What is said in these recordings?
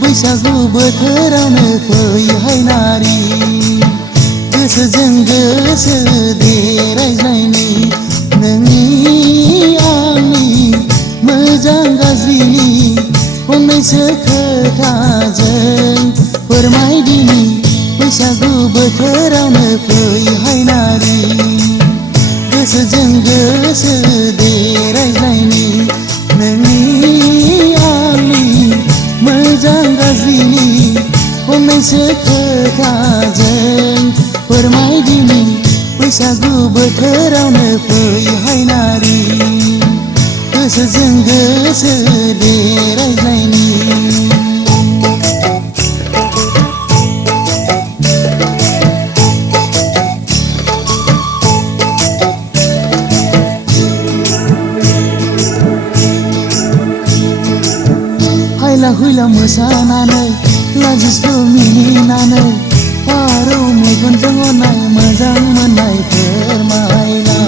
बैसागु बोथोरावनो फैहाय नारि गोसोजों गोसो देरायज्लायनि नोंनि आंनि मोजां गाज्रिनि फंनैसो खोथाजों फोरमायदिनि बैसागु बोथोरावनो फैहाय नारि गोसोजों गोसो देरायज्लायनि नोंनि आंनि मोजां गाज्रिनि फंनैसो खोथाजों फोरमायदिनि बैसागु बोथोरावनो फैहाय नारि गोसोजों गोसो देरायज्लायनि हायला हुइला मोसानानै लाजिस्लु मिनिनानै फारौ मेगनजों अनाय मोजां मोननाय फोरमायना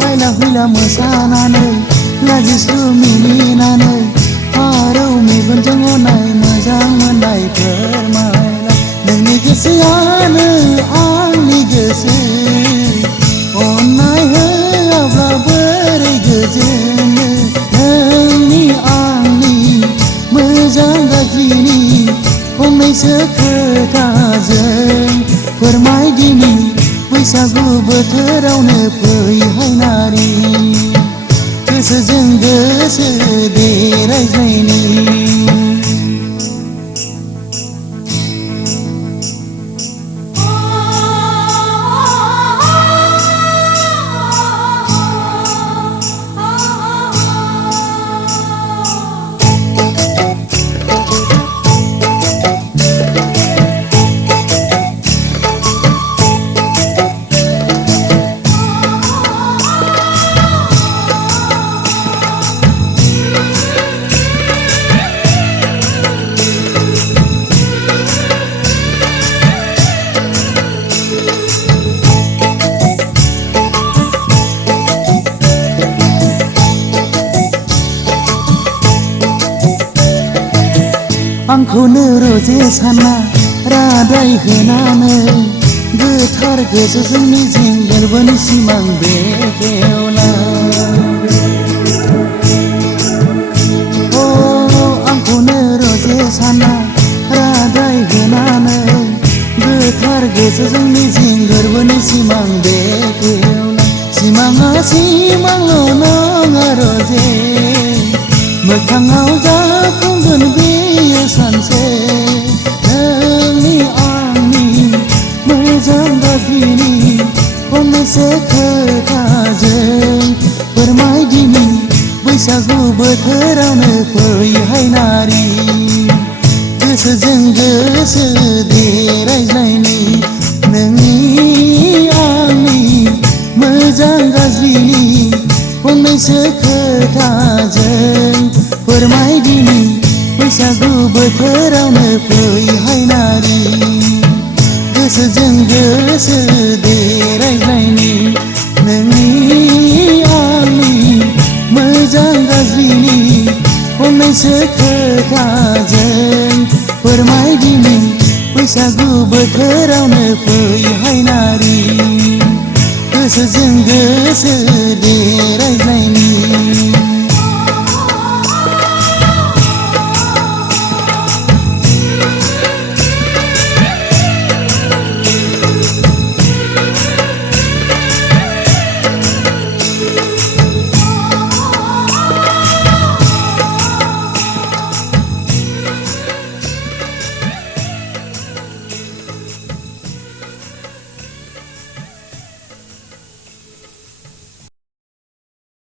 हायला हुइला मोसानानै लाजिस्लु मिनिनानै फारौ मेगनजों अनाय मोजां मोननाय फोरमायना नोंनि गोसोआनो आंनि गोसो अननाय होआब्ला बोरै गोजोनो नोंनि आंनि मोजां गाज्रिनि फंनैसो खोथाजों फोरमायदिनि बैसागु बोथोरावनो फैहाय नारि गोसोजों गोसो देरायज्लायनि आंखौनो रोजे साना रादाय होनानै गोथार गोसोजों मिजिं गोरबोनि सिमां बेखेवना आंखौनो रोजे साना रादाय होनानै गोथार गोसोजों मिजिं गोरबोनि सिमां बेखेवना सिमाङा सिमांल' नङा रोजे मोगथाङाव जाफुंगोन बेयो सानसे नोंनि आंनि मोजां गाज्रिनि फंनैसो खोथाजों फोरमायदिनि बैसागु बोथोरावनो फैहाय नारि गोसोजों गोसो देरायज्लायनि नोंनि आंनि मोजां गाज्रिनि फंनैसो खोथाजों फोरमायदिनि बैसागु बोथोरावनो फैहाय नारि गोसोजों गोसो देरायज्लायनि नोंनि आंनि मोजां गाज्रिनि फंनैसो खोथाजों फोरमायदिनि बैसागु बोथोरावनो फैहाय नारि गोसोजों गोसो देरायज्लायनि